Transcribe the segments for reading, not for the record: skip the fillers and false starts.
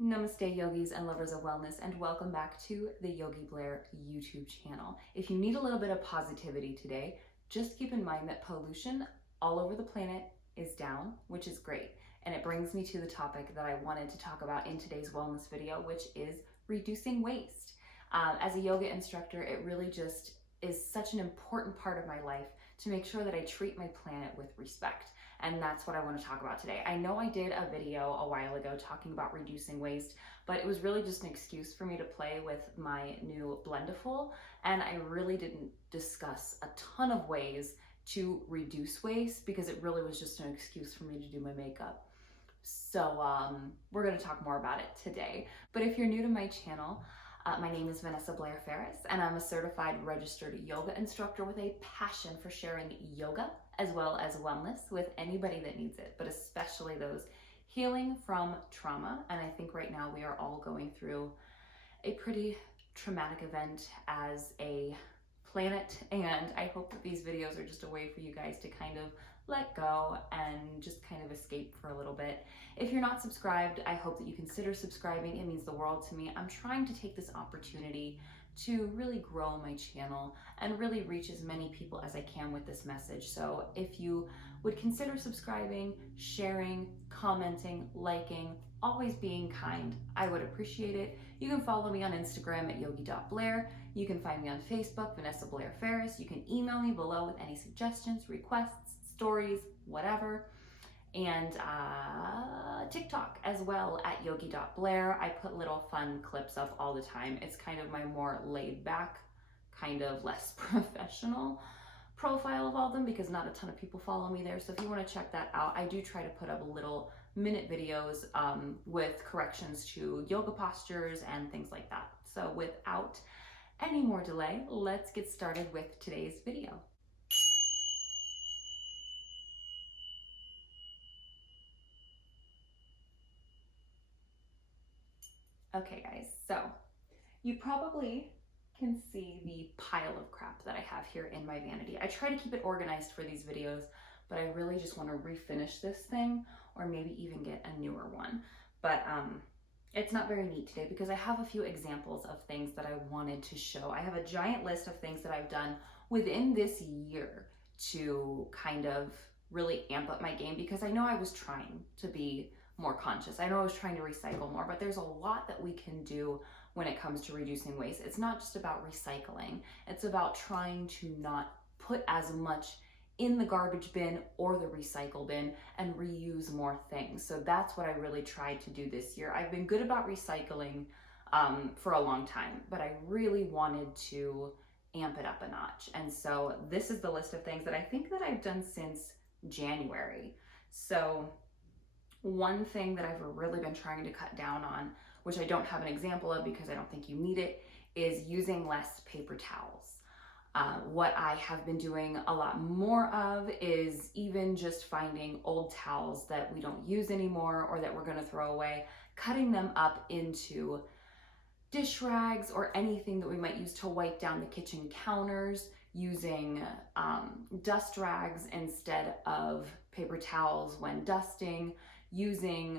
Namaste yogis and lovers of wellness, and welcome back to the Yogi Blair YouTube channel. If you need a little bit of positivity today, just keep in mind that pollution all over the planet is down, which is great. And it brings me to the topic that I wanted to talk about in today's wellness video, which is reducing waste. As a yoga instructor, it really just is such an important part of my life to make sure that I treat my planet with respect. And that's what I want to talk about today. I know I did a video a while ago talking about reducing waste, but it was really just an excuse for me to play with my new Blendiful, and I really didn't discuss a ton of ways to reduce waste because it really was just an excuse for me to do my makeup. So we're going to talk more about it today. But if you're new to my channel, my name is Vanessa Blair Ferris, and I'm a certified registered yoga instructor with a passion for sharing yoga as well as wellness with anybody that needs it, but especially those healing from trauma. And I think right now we are all going through a pretty traumatic event as a planet, and I hope that these videos are just a way for you guys to kind of let go and just kind of escape for a little bit. If you're not subscribed, I hope that you consider subscribing. It means the world to me. I'm trying to take this opportunity to really grow my channel and really reach as many people as I can with this message. So if you would consider subscribing, sharing, commenting, liking, always being kind, I would appreciate it. You can follow me on Instagram at yogi.blair. You can find me on Facebook, Vanessa Blair Ferris. You can email me below with any suggestions, requests, stories, whatever. And TikTok as well at yogi.blair. I put little fun clips up all the time. It's kind of my more laid back, kind of less professional profile of all of them because not a ton of people follow me there. So if you want to check that out, I do try to put up little minute videos with corrections to yoga postures and things like that. So without any more delay, let's get started with today's video. Okay guys, so you probably can see the pile of crap that I have here in my vanity. I try to keep it organized for these videos, but I really just want to refinish this thing or maybe even get a newer one. But it's not very neat today because I have a few examples of things that I wanted to show. I have a giant list of things that I've done within this year to kind of really amp up my game because I know I was trying to be more conscious. I know I was trying to recycle more, but there's a lot that we can do when it comes to reducing waste. It's not just about recycling. It's about trying to not put as much in the garbage bin or the recycle bin and reuse more things. So that's what I really tried to do this year. I've been good about recycling for a long time, but I really wanted to amp it up a notch. And so this is the list of things that I think that I've done since January. So one thing that I've really been trying to cut down on, which I don't have an example of because I don't think you need it, is using less paper towels. What I have been doing a lot more of is even just finding old towels that we don't use anymore or that we're going to throw away, cutting them up into dish rags or anything that we might use to wipe down the kitchen counters, using dust rags instead of paper towels when dusting, using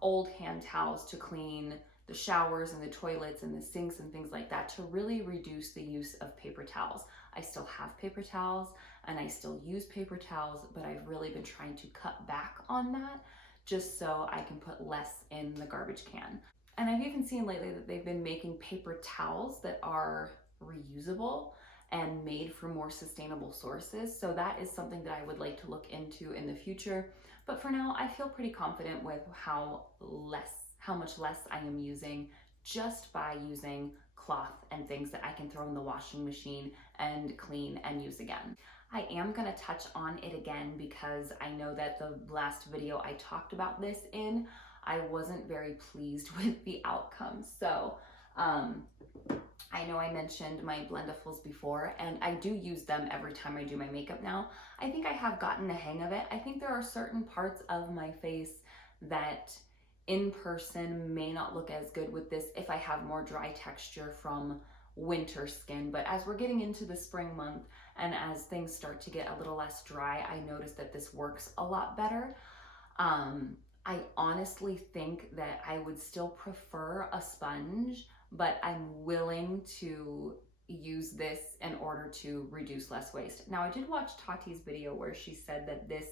old hand towels to clean the showers and the toilets and the sinks and things like that to really reduce the use of paper towels. I still have paper towels and I still use paper towels, but I've really been trying to cut back on that just so I can put less in the garbage can. And I've even seen lately that they've been making paper towels that are reusable and made from more sustainable sources. So that is something that I would like to look into in the future. But for now, I feel pretty confident with how much less I am using just by using cloth and things that I can throw in the washing machine and clean and use again. I am gonna touch on it again because I know that the last video I talked about this in, I wasn't very pleased with the outcome. So I know I mentioned my Blendifuls before, and I do use them every time I do my makeup now. I think I have gotten the hang of it. I think there are certain parts of my face that in person may not look as good with this if I have more dry texture from winter skin. But as we're getting into the spring month and as things start to get a little less dry, I notice that this works a lot better. I honestly think that I would still prefer a sponge, but I'm willing to use this in order to reduce less waste. Now, I did watch Tati's video where she said that this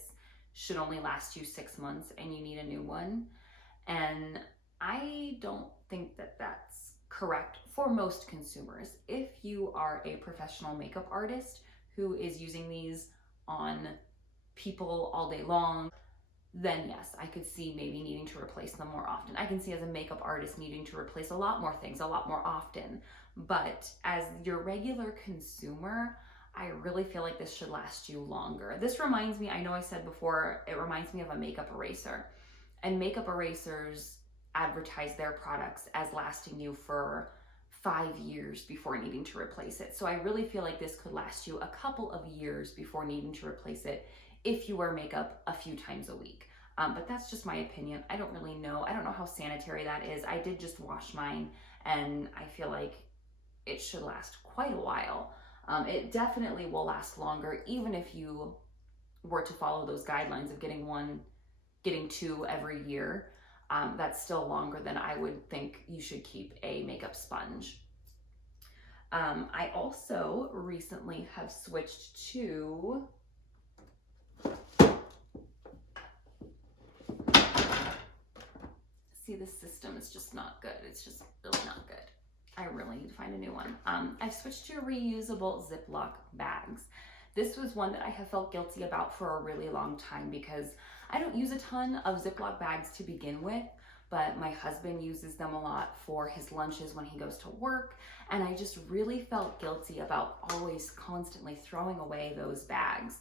should only last you 6 months and you need a new one. And I don't think that that's correct for most consumers. If you are a professional makeup artist who is using these on people all day long, then yes, I could see maybe needing to replace them more often. I can see as a makeup artist needing to replace a lot more things a lot more often. But as your regular consumer, I really feel like this should last you longer. This reminds me, I know I said before, it reminds me of a makeup eraser. And makeup erasers advertise their products as lasting you for 5 years before needing to replace it. So I really feel like this could last you a couple of years before needing to replace it if you wear makeup a few times a week. But that's just my opinion. I don't really know. I don't know how sanitary that is. I did just wash mine and I feel like it should last quite a while. It definitely will last longer, even if you were to follow those guidelines of getting two every year. That's still longer than I would think you should keep a makeup sponge. I also recently have switched to see, this system is just not good. It's just really not good. I really need to find a new one. I've switched to reusable Ziploc bags. This was one that I have felt guilty about for a really long time because I don't use a ton of Ziploc bags to begin with, but my husband uses them a lot for his lunches when he goes to work, and I just really felt guilty about always constantly throwing away those bags.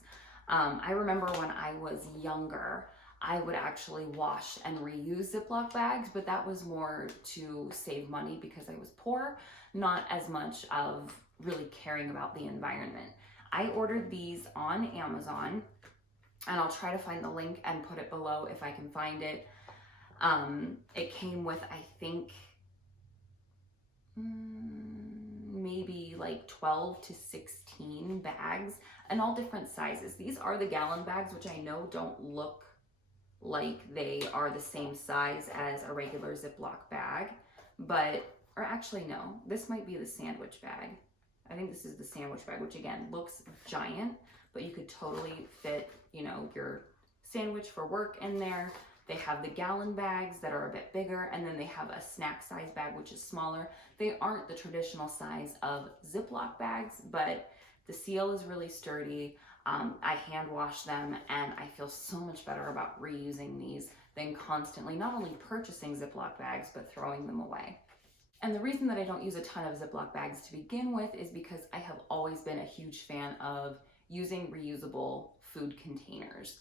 I remember when I was younger, I would actually wash and reuse Ziploc bags, but that was more to save money because I was poor, not as much of really caring about the environment. I ordered these on Amazon, and I'll try to find the link and put it below if I can find it. It came with, I think, maybe like 12 to 16 bags and all different sizes. These are the gallon bags, which I know don't look like they are the same size as a regular Ziploc bag, but, or actually no, this might be the sandwich bag. I think this is the sandwich bag, which again looks giant, but you could totally fit, you know, your sandwich for work in there. They have the gallon bags that are a bit bigger, and then they have a snack size bag, which is smaller. They aren't the traditional size of Ziploc bags, but the seal is really sturdy. I hand wash them, and I feel so much better about reusing these than constantly not only purchasing Ziploc bags, but throwing them away. And the reason that I don't use a ton of Ziploc bags to begin with is because I have always been a huge fan of using reusable food containers.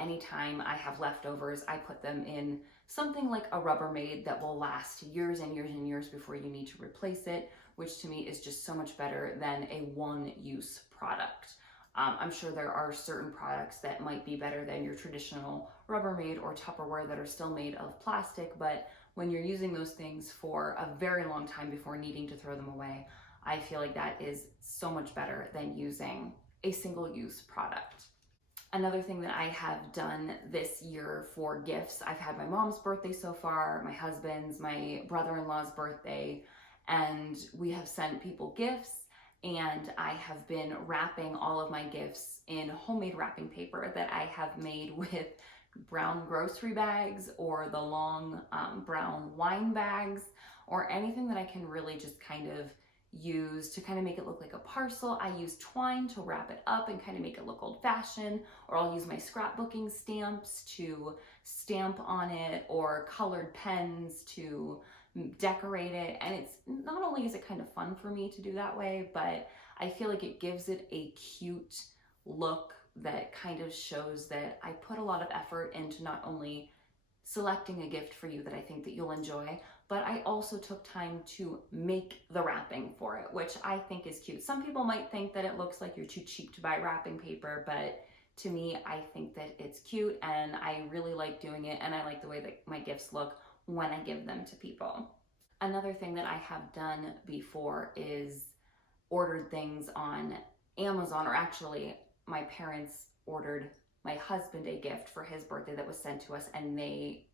Anytime I have leftovers, I put them in something like a Rubbermaid that will last years and years and years before you need to replace it, which to me is just so much better than a one-use product. I'm sure there are certain products that might be better than your traditional Rubbermaid or Tupperware that are still made of plastic, but when you're using those things for a very long time before needing to throw them away, I feel like that is so much better than using a single-use product. Another thing that I have done this year for gifts, I've had my mom's birthday so far, my husband's, my brother-in-law's birthday, and we have sent people gifts, and I have been wrapping all of my gifts in homemade wrapping paper that I have made with brown grocery bags or the long brown wine bags, or anything that I can really just kind of use to kind of make it look like a parcel. I use twine to wrap it up and kind of make it look old-fashioned, or I'll use my scrapbooking stamps to stamp on it, or colored pens to decorate it. And it's not only is it kind of fun for me to do that way, but I feel like it gives it a cute look that kind of shows that I put a lot of effort into not only selecting a gift for you that I think that you'll enjoy, but I also took time to make the wrapping for it, which I think is cute. Some people might think that it looks like you're too cheap to buy wrapping paper, but to me, I think that it's cute and I really like doing it, and I like the way that my gifts look when I give them to people. Another thing that I have done before is ordered things on Amazon, or actually my parents ordered my husband a gift for his birthday that was sent to us, and they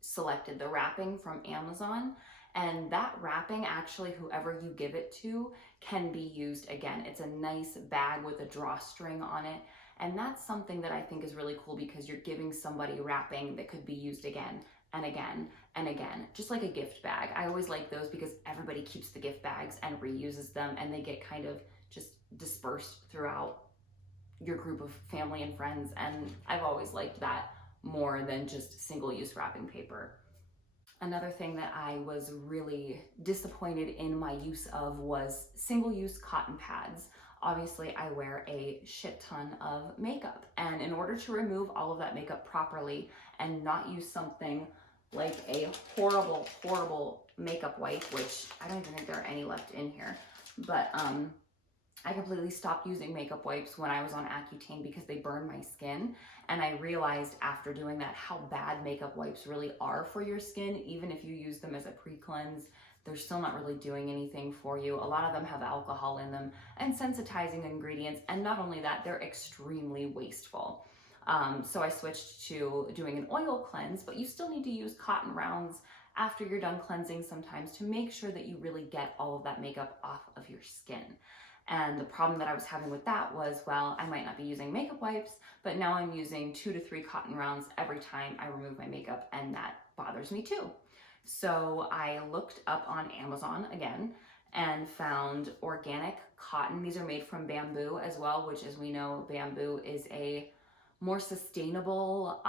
selected the wrapping from Amazon. And that wrapping, actually, whoever you give it to, can be used again. It's a nice bag with a drawstring on it. And that's something that I think is really cool, because you're giving somebody wrapping that could be used again and again and again, just like a gift bag. I always like those because everybody keeps the gift bags and reuses them, and they get kind of just dispersed throughout your group of family and friends. And I've always liked that more than just single-use wrapping paper. Another thing that I was really disappointed in my use of was single-use cotton pads. Obviously, I wear a shit ton of makeup, and in order to remove all of that makeup properly and not use something like a horrible, horrible makeup wipe, which I don't even think there are any left in here, but I completely stopped using makeup wipes when I was on Accutane because they burn my skin. And I realized after doing that how bad makeup wipes really are for your skin. Even if you use them as a pre-cleanse, they're still not really doing anything for you. A lot of them have alcohol in them and sensitizing ingredients. And not only that, they're extremely wasteful. So I switched to doing an oil cleanse, but you still need to use cotton rounds after you're done cleansing sometimes to make sure that you really get all of that makeup off of your skin. And the problem that I was having with that was, well, I might not be using makeup wipes, but now I'm using 2 to 3 cotton rounds every time I remove my makeup, and that bothers me too. So I looked up on Amazon again and found organic cotton. These are made from bamboo as well, which, as we know, bamboo is a more sustainable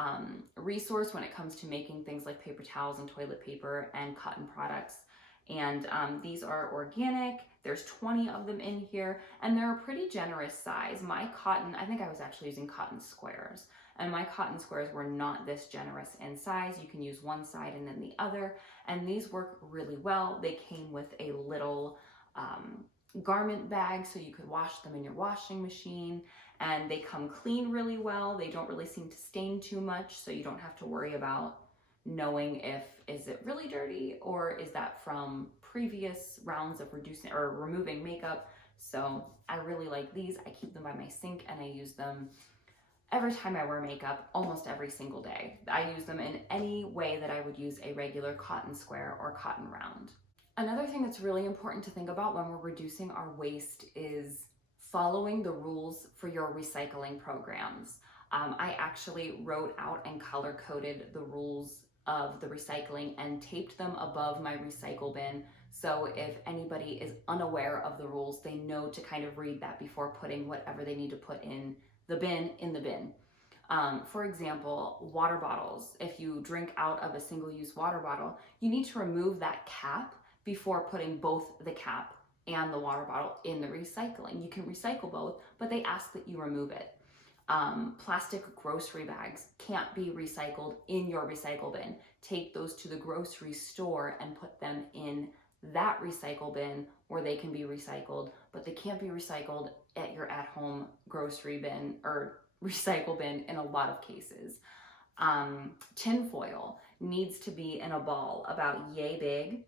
resource when it comes to making things like paper towels and toilet paper and cotton products. And these are organic. There's 20 of them in here, and they're a pretty generous size. My cotton, I think I was actually using cotton squares, and my cotton squares were not this generous in size. You can use one side and then the other, and these work really well. They came with a little garment bag so you could wash them in your washing machine, and they come clean really well. They don't really seem to stain too much, so you don't have to worry about knowing is it really dirty or is that from previous rounds of reducing or removing makeup. So I really like these. I keep them by my sink and I use them every time I wear makeup, almost every single day. I use them in any way that I would use a regular cotton square or cotton round. Another thing that's really important to think about when we're reducing our waste is following the rules for your recycling programs. I actually wrote out and color-coded the rules of the recycling and taped them above my recycle bin. So if anybody is unaware of the rules, they know to kind of read that before putting whatever they need to put in the bin. For example, water bottles. If you drink out of a single-use water bottle, you need to remove that cap before putting both the cap and the water bottle in the recycling. You can recycle both, but they ask that you remove it. Plastic grocery bags can't be recycled in your recycle bin. Take those to the grocery store and put them in that recycle bin where they can be recycled, but they can't be recycled at your at-home grocery bin or recycle bin in a lot of cases. Tin foil needs to be in a ball about yay big,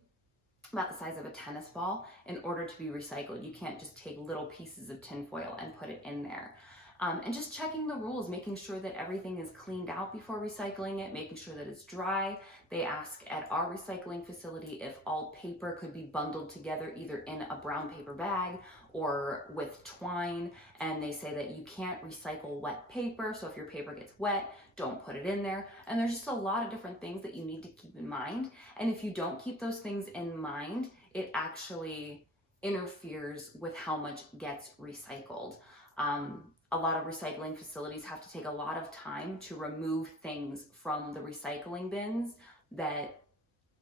about the size of a tennis ball, in order to be recycled. You can't just take little pieces of tin foil and put it in there. And just checking the rules, making sure that everything is cleaned out before recycling it, making sure that it's dry. They ask at our recycling facility if all paper could be bundled together either in a brown paper bag or with twine, and they say that you can't recycle wet paper, so if your paper gets wet, don't put it in there. And there's just a lot of different things that you need to keep in mind, and if you don't keep those things in mind, it actually interferes with how much gets recycled. A lot of recycling facilities have to take a lot of time to remove things from the recycling bins that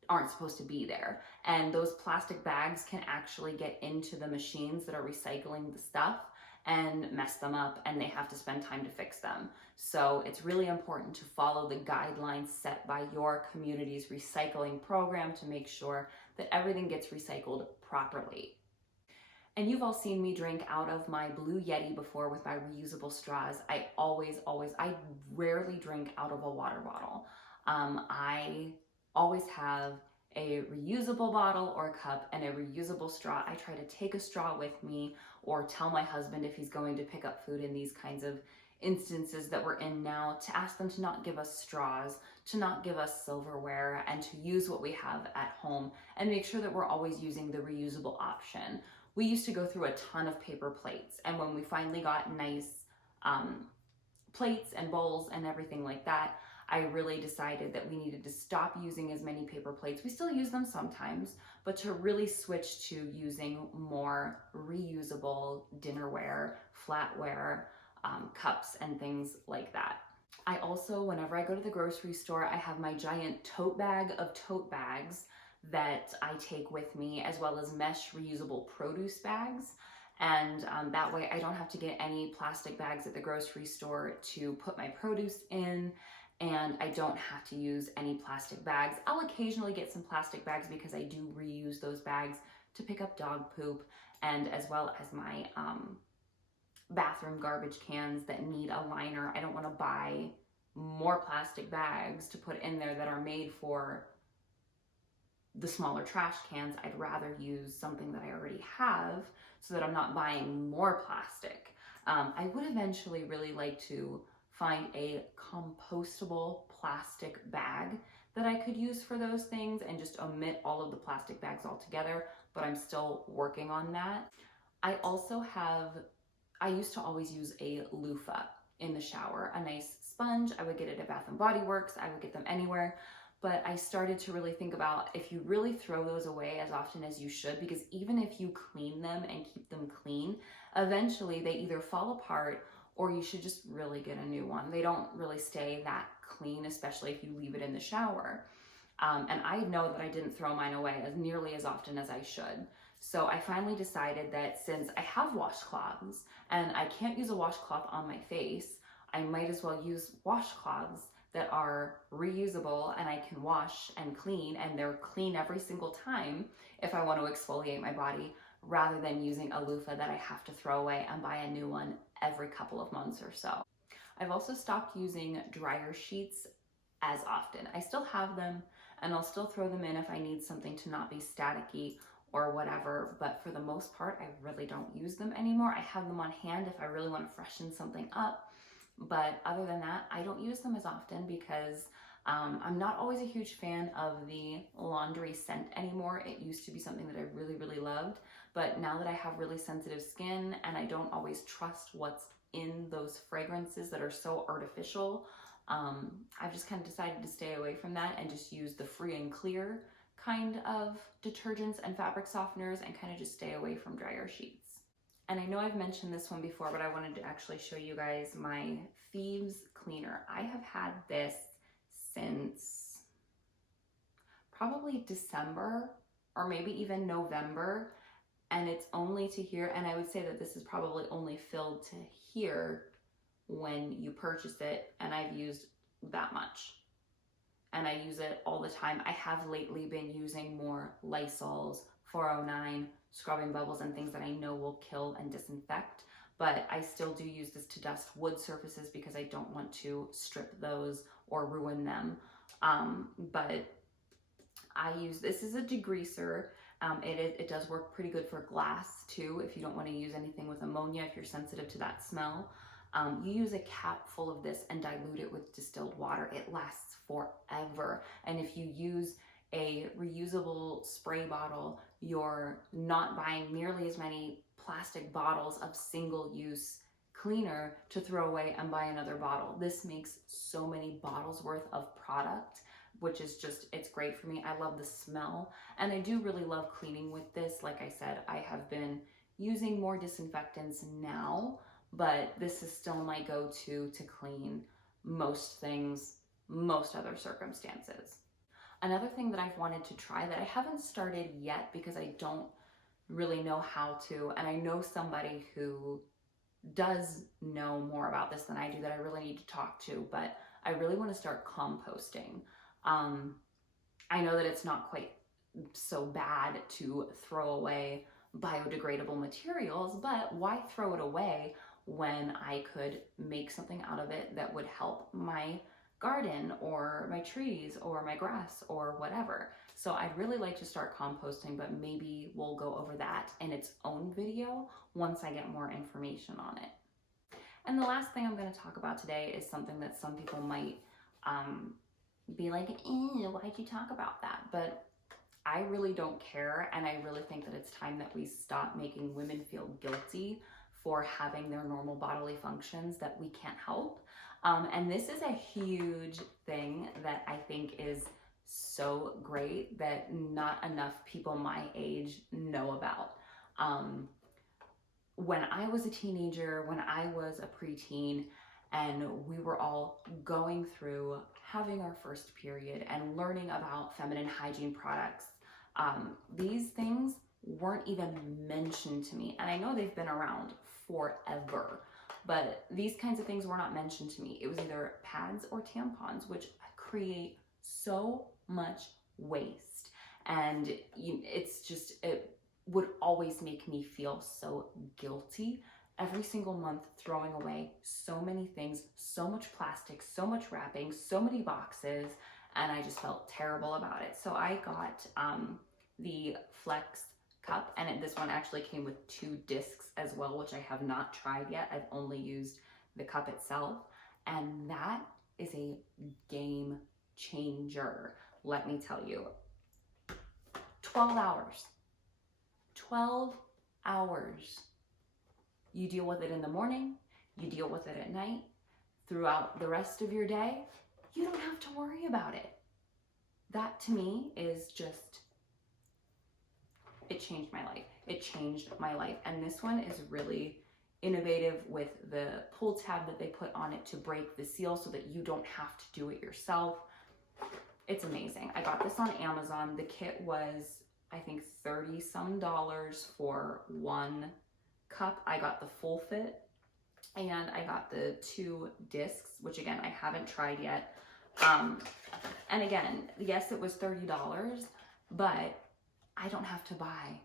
aren't supposed to be there. And those plastic bags can actually get into the machines that are recycling the stuff and mess them up, and they have to spend time to fix them. So it's really important to follow the guidelines set by your community's recycling program to make sure that everything gets recycled properly. And you've all seen me drink out of my Blue Yeti before with my reusable straws. I rarely drink out of a water bottle. I always have a reusable bottle or cup and a reusable straw. I try to take a straw with me or tell my husband if he's going to pick up food in these kinds of instances that we're in now, to ask them to not give us straws, to not give us silverware, and to use what we have at home and make sure that we're always using the reusable option. We used to go through a ton of paper plates, and when we finally got nice plates and bowls and everything like that, I really decided that we needed to stop using as many paper plates. We still use them sometimes, but to really switch to using more reusable dinnerware, flatware, cups, and things like that. I also, whenever I go to the grocery store, I have my giant tote bag of tote bags that I take with me, as well as mesh reusable produce bags. And that way I don't have to get any plastic bags at the grocery store to put my produce in, and I don't have to use any plastic bags. I'll occasionally get some plastic bags because I do reuse those bags to pick up dog poop, and as well as my bathroom garbage cans that need a liner. I don't want to buy more plastic bags to put in there that are made for the smaller trash cans. I'd rather use something that I already have so that I'm not buying more plastic. I would eventually really like to find a compostable plastic bag that I could use for those things and just omit all of the plastic bags altogether, but I'm still working on that. I used to always use a loofah in the shower, a nice sponge. I would get it at Bath & Body Works. I would get them anywhere. But I started to really think about if you really throw those away as often as you should, because even if you clean them and keep them clean, eventually they either fall apart or you should just really get a new one. They don't really stay that clean, especially if you leave it in the shower. And I know that I didn't throw mine away as nearly as often as I should. So I finally decided that since I have washcloths and I can't use a washcloth on my face, I might as well use washcloths that are reusable and I can wash and clean, and they're clean every single time if I want to exfoliate my body, rather than using a loofah that I have to throw away and buy a new one every couple of months or so. I've also stopped using dryer sheets as often. I still have them and I'll still throw them in if I need something to not be staticky or whatever, but for the most part, I really don't use them anymore. I have them on hand if I really want to freshen something up, but other than that, I don't use them as often because I'm not always a huge fan of the laundry scent anymore. It used to be something that I really, really loved, but now that I have really sensitive skin and I don't always trust what's in those fragrances that are so artificial, I've just kind of decided to stay away from that and just use the free and clear kind of detergents and fabric softeners and kind of just stay away from dryer sheets. And I know I've mentioned this one before, but I wanted to actually show you guys my Thieves cleaner. I have had this since probably December or maybe even November, and it's only to here, and I would say that this is probably only filled to here when you purchase it, and I've used that much. And I use it all the time. I have lately been using more Lysols, 409, scrubbing bubbles, and things that I know will kill and disinfect, but I still do use this to dust wood surfaces because I don't want to strip those or ruin them. But I use this as a degreaser. It does work pretty good for glass too, if you don't want to use anything with ammonia, if you're sensitive to that smell. You use a cap full of this and dilute it with distilled water. It lasts forever. And if you use a reusable spray bottle, you're not buying nearly as many plastic bottles of single-use cleaner to throw away and buy another bottle. This makes so many bottles worth of product, which is just, it's great for me. I love the smell, and I do really love cleaning with this. Like I said, I have been using more disinfectants now, but this is still my go-to to clean most things, most other circumstances. Another thing that I've wanted to try that I haven't started yet because I don't really know how to, and I know somebody who does know more about this than I do that I really need to talk to, but I really want to start composting. I know that it's not quite so bad to throw away biodegradable materials, but why throw it away when I could make something out of it that would help my garden or my trees or my grass or whatever. So I'd really like to start composting, but maybe we'll go over that in its own video once I get more information on it. And the last thing I'm going to talk about today is something that some people might be like, why'd you talk about that? But I really don't care, and I really think that it's time that we stop making women feel guilty for having their normal bodily functions that we can't help. And this is a huge thing that I think is so great that not enough people my age know about. When I was a teenager, when I was a preteen, and we were all going through having our first period and learning about feminine hygiene products, these things weren't even mentioned to me. And I know they've been around forever, but these kinds of things were not mentioned to me. It was either pads or tampons, which create so much waste. And it would always make me feel so guilty every single month, throwing away so many things, so much plastic, so much wrapping, so many boxes, and I just felt terrible about it. So I got the Flex cup, and this one actually came with 2 discs as well, which I have not tried yet. I've only used the cup itself, and that is a game changer, let me tell you. 12 hours. 12 hours. You deal with it in the morning, you deal with it at night, throughout the rest of your day, you don't have to worry about it. That to me is just, it changed my life. It changed my life. And this one is really innovative with the pull tab that they put on it to break the seal so that you don't have to do it yourself. It's amazing. I got this on Amazon. The kit was, I think, $30 some for 1 cup. I got the full fit, and I got the 2 discs, which again, I haven't tried yet. And again, yes, it was $30, but I don't have to buy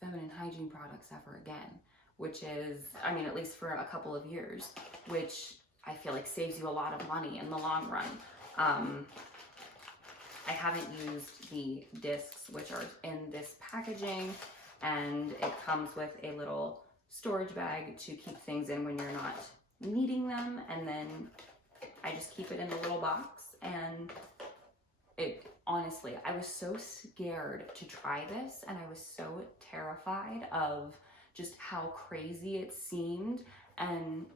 feminine hygiene products ever again, which is, I mean, at least for a couple of years, which I feel like saves you a lot of money in the long run. I haven't used the discs, which are in this packaging, and it comes with a little storage bag to keep things in when you're not needing them, and then I just keep it in a little box. And it, honestly, I was so scared to try this, and I was so terrified of just how crazy it seemed, and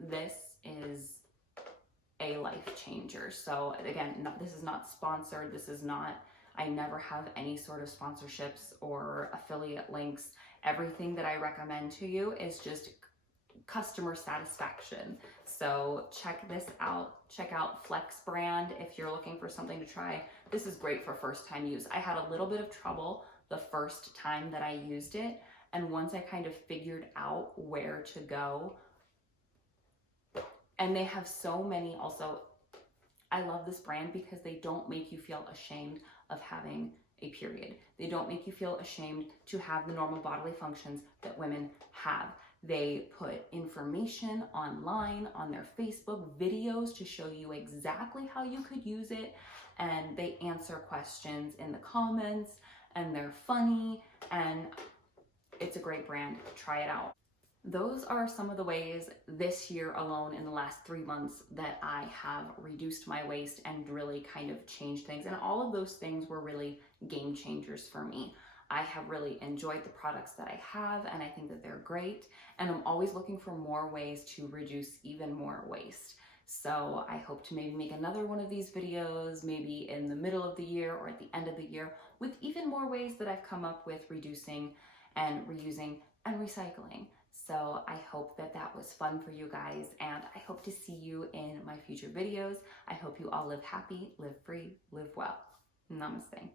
this is a life changer. So again, this is not sponsored. This is not, I never have any sort of sponsorships or affiliate links. Everything that I recommend to you is just customer satisfaction. So check this out. Check out Flex brand if you're looking for something to try. This is great for first time use. I had a little bit of trouble the first time that I used it, and once I kind of figured out where to go, and they have so many also, I love this brand because they don't make you feel ashamed of having a period. They don't make you feel ashamed to have the normal bodily functions that women have. They put information online on their Facebook videos to show you exactly how you could use it, and they answer questions in the comments, and they're funny, and it's a great brand. Try it out. Those are some of the ways this year alone, in the last 3 months, that I have reduced my waste and really kind of changed things. And all of those things were really game changers for me. I have really enjoyed the products that I have, and I think that they're great. And I'm always looking for more ways to reduce even more waste. So I hope to maybe make another one of these videos, maybe in the middle of the year or at the end of the year, with even more ways that I've come up with reducing and reusing and recycling. So I hope that that was fun for you guys, and I hope to see you in my future videos. I hope you all live happy, live free, live well. Namaste.